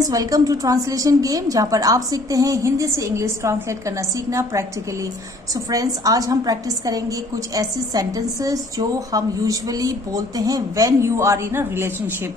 Friends, welcome to translation game, जहां पर आप सीखते हैं हिंदी से इंग्लिश ट्रांसलेट करना सीखना प्रैक्टिकली। सो फ्रेंड्स, आज हम प्रैक्टिस करेंगे कुछ ऐसे सेंटेंसेस जो हम यूजुअली बोलते हैं when you are in a relationship.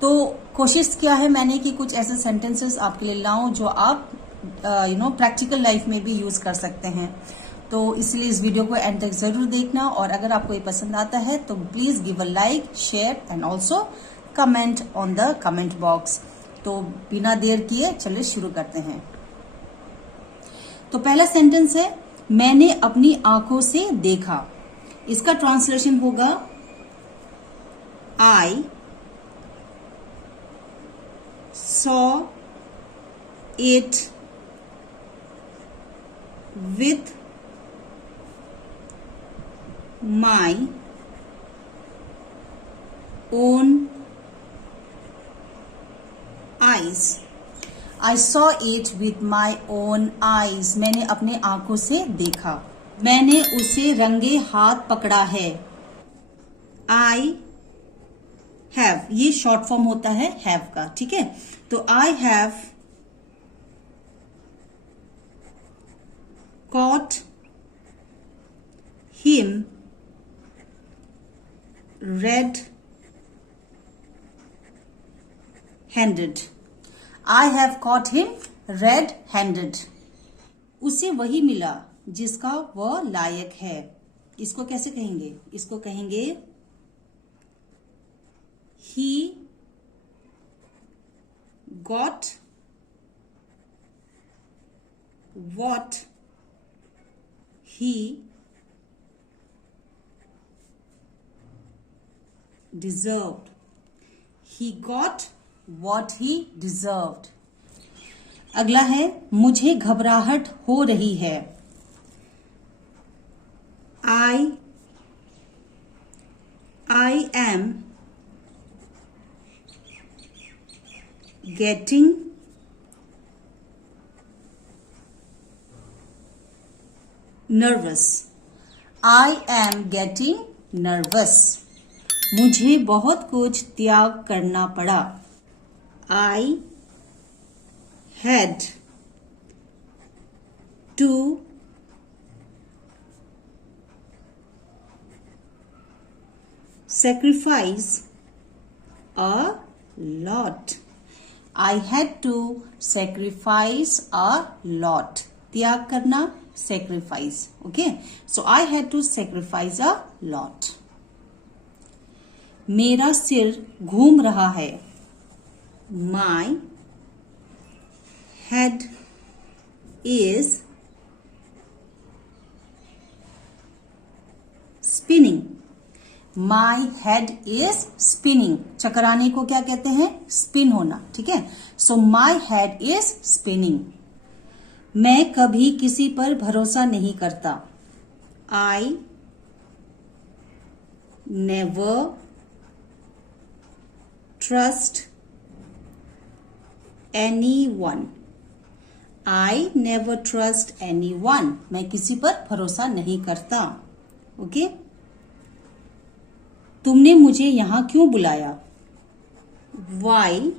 तो कोशिश किया है मैंने कि कुछ ऐसे सेंटेंसेस आपके लिए लाऊं जो आप प्रैक्टिकल लाइफ में भी यूज कर सकते हैं। तो इसलिए इस वीडियो को एंड तक जरूर देखना, और अगर आपको ये पसंद आता है तो please give a like, share and also comment on the comment box. तो बिना देर किए चलिए शुरू करते हैं। तो पहला सेंटेंस है, मैंने अपनी आंखों से देखा। इसका ट्रांसलेशन होगा I saw it with my own eyes. I saw it with my own eyes. मैंने अपने आंखों से देखा। मैंने उसे रंगे हाथ पकड़ा है। I have, ये शॉर्ट फॉर्म होता है have का, ठीक है। तो I have caught him red-handed. I have caught him red-handed. उसे वही मिला जिसका वह लायक है। इसको कैसे कहेंगे? इसको कहेंगे he got what he deserved. He got what he deserved. अगला है, मुझे घबराहट हो रही है। I am getting nervous. I am getting nervous. मुझे बहुत कुछ त्याग करना पड़ा। I had to sacrifice a lot. I had to sacrifice a lot. त्याग करना, sacrifice. Okay? So I had to sacrifice a lot. मेरा सिर घूम रहा है। My head is spinning. My head is spinning. चकराने को क्या कहते हैं? स्पिन होना, ठीक है। So my head is spinning. मैं कभी किसी पर भरोसा नहीं करता। I never trust anyone. I never trust anyone. मैं किसी पर भरोसा नहीं करता। ओके? तुमने मुझे यहां क्यों बुलाया? Why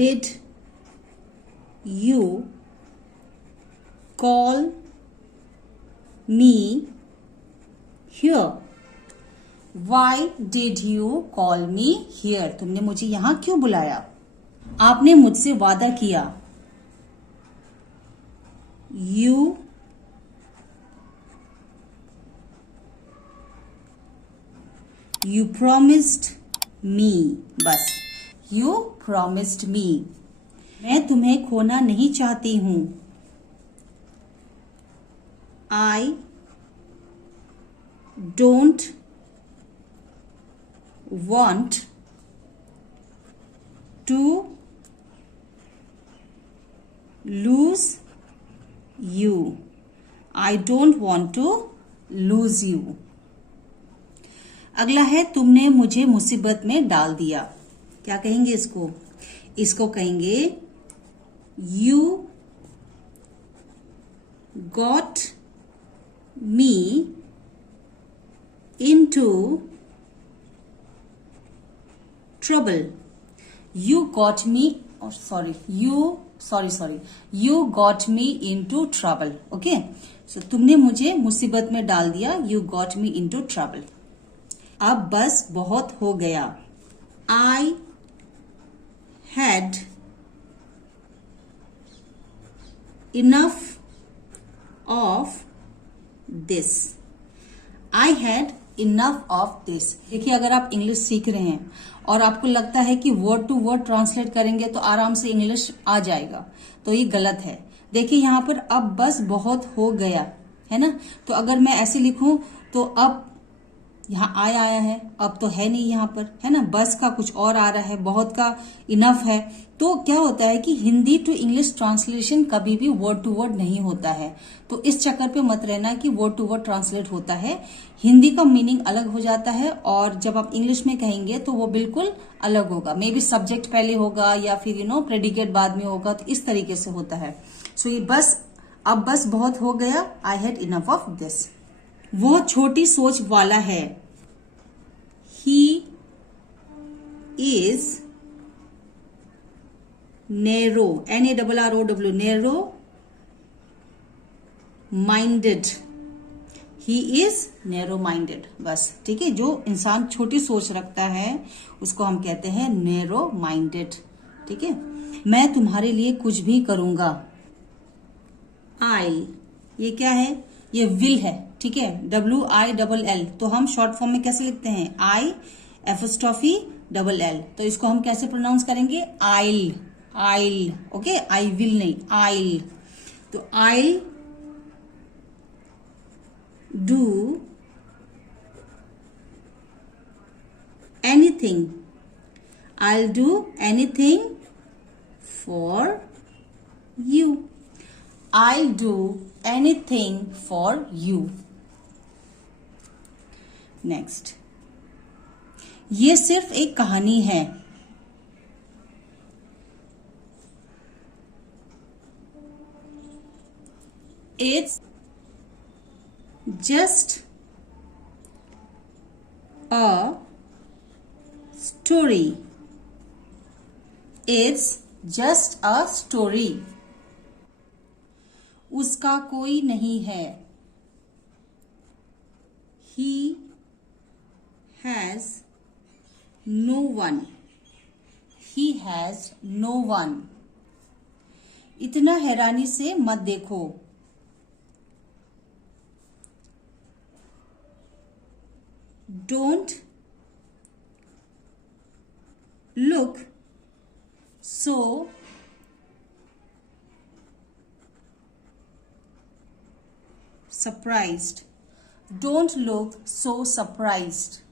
did you call me here? Why did you call me here? तुमने मुझे यहां क्यों बुलाया? आपने मुझसे वादा किया। You promised me. बस, you promised me. मैं तुम्हें खोना नहीं चाहती हूं। I don't want to lose you. I don't want to lose you. अगला है, तुमने मुझे मुसीबत में डाल दिया। क्या कहेंगे इसको? इसको कहेंगे You got me into trouble. You got me, you got me into trouble. Okay, so तुमने मुझे मुसीबत में डाल दिया, you got me into trouble. अब बस बहुत हो गया, I had enough of this, I had enough of this. देखिए, अगर आप इंग्लिश सीख रहे हैं और आपको लगता है कि वर्ड टू वर्ड ट्रांसलेट करेंगे तो आराम से इंग्लिश आ जाएगा, तो ये गलत है। देखिए यहाँ पर अब बस बहुत हो गया है ना, तो अगर मैं ऐसे लिखूं तो अब यहाँ आया है, अब तो है नहीं यहाँ पर, है ना, बस का कुछ और आ रहा है, बहुत का इनफ है। तो क्या होता है कि हिंदी टू इंग्लिश ट्रांसलेशन कभी भी वर्ड टू वर्ड नहीं होता है, तो इस चक्कर पे मत रहना कि वर्ड टू वर्ड ट्रांसलेट होता है। हिंदी का मीनिंग अलग हो जाता है और जब आप इंग्लिश में कहेंगे तो वो बिल्कुल अलग होगा, मे बी सब्जेक्ट पहले होगा या फिर प्रेडिकेट बाद में होगा, तो इस तरीके से होता है। सो ये बस, अब बस बहुत हो गया, I had enough of this. वो छोटी सोच वाला है, he is narrow, NARROW, narrow minded, he is narrow minded. बस ठीक है, जो इंसान छोटी सोच रखता है उसको हम कहते हैं नैरो माइंडेड। ठीक है, मैं तुम्हारे लिए कुछ भी करूंगा, आई, ये क्या है, ये विल है। ठीक है, WILL, तो हम शॉर्ट फॉर्म में कैसे लिखते हैं, IFSTOPHY तो इसको हम कैसे प्रोनाउंस करेंगे, आइल, आइल। ओके, आई विल नहीं, आइल। तो I'll do anything, I'll do anything for you, I'll do anything for you। Next, ये सिर्फ एक कहानी है, it's just a story, it's just a story. उसका कोई नहीं है, he has no one, he has no one। इतना हैरानी से मत देखो, don't look so surprised, don't look so surprised।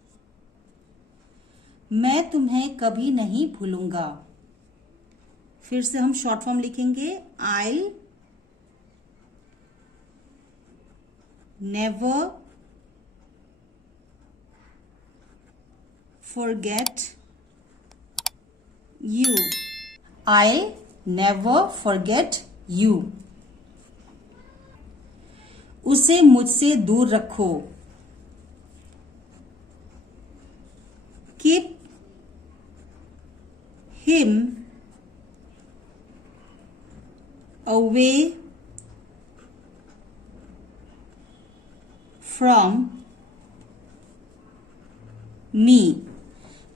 मैं तुम्हें कभी नहीं भूलूंगा, फिर से हम शॉर्ट फॉर्म लिखेंगे, I'll never forget you, I'll never forget you। उसे मुझसे दूर रखो, keep him away from me,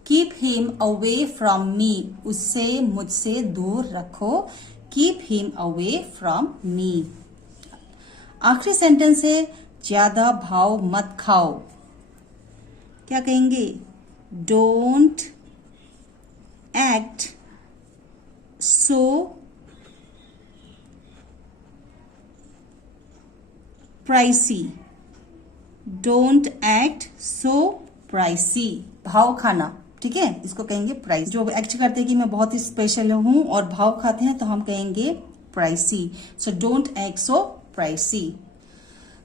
keep him away from me, उससे मुझसे दूर रखो, keep him away from me। आखिरी सेंटेंस है, ज्यादा भाव मत खाओ, क्या कहेंगे, don't act so pricey, don't act so pricey. भाव खाना, ठीक है, इसको कहेंगे प्राइस। जो एक्ट करते हैं कि मैं बहुत ही स्पेशल हूं और भाव खाते हैं तो हम कहेंगे pricey. So don't act so pricey.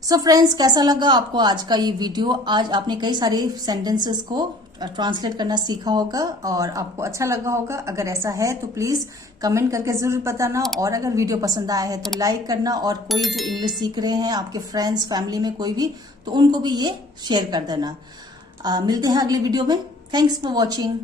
So friends, कैसा लगा आपको आज का ये वीडियो? आज आपने कई सारे सेंटेंसेस को ट्रांसलेट करना सीखा होगा और आपको अच्छा लगा होगा। अगर ऐसा है तो प्लीज कमेंट करके जरूर बताना, और अगर वीडियो पसंद आया है तो लाइक करना, और कोई जो इंग्लिश सीख रहे हैं आपके फ्रेंड्स फैमिली में कोई भी, तो उनको भी ये शेयर कर देना। मिलते हैं अगले वीडियो में। Thanks for watching.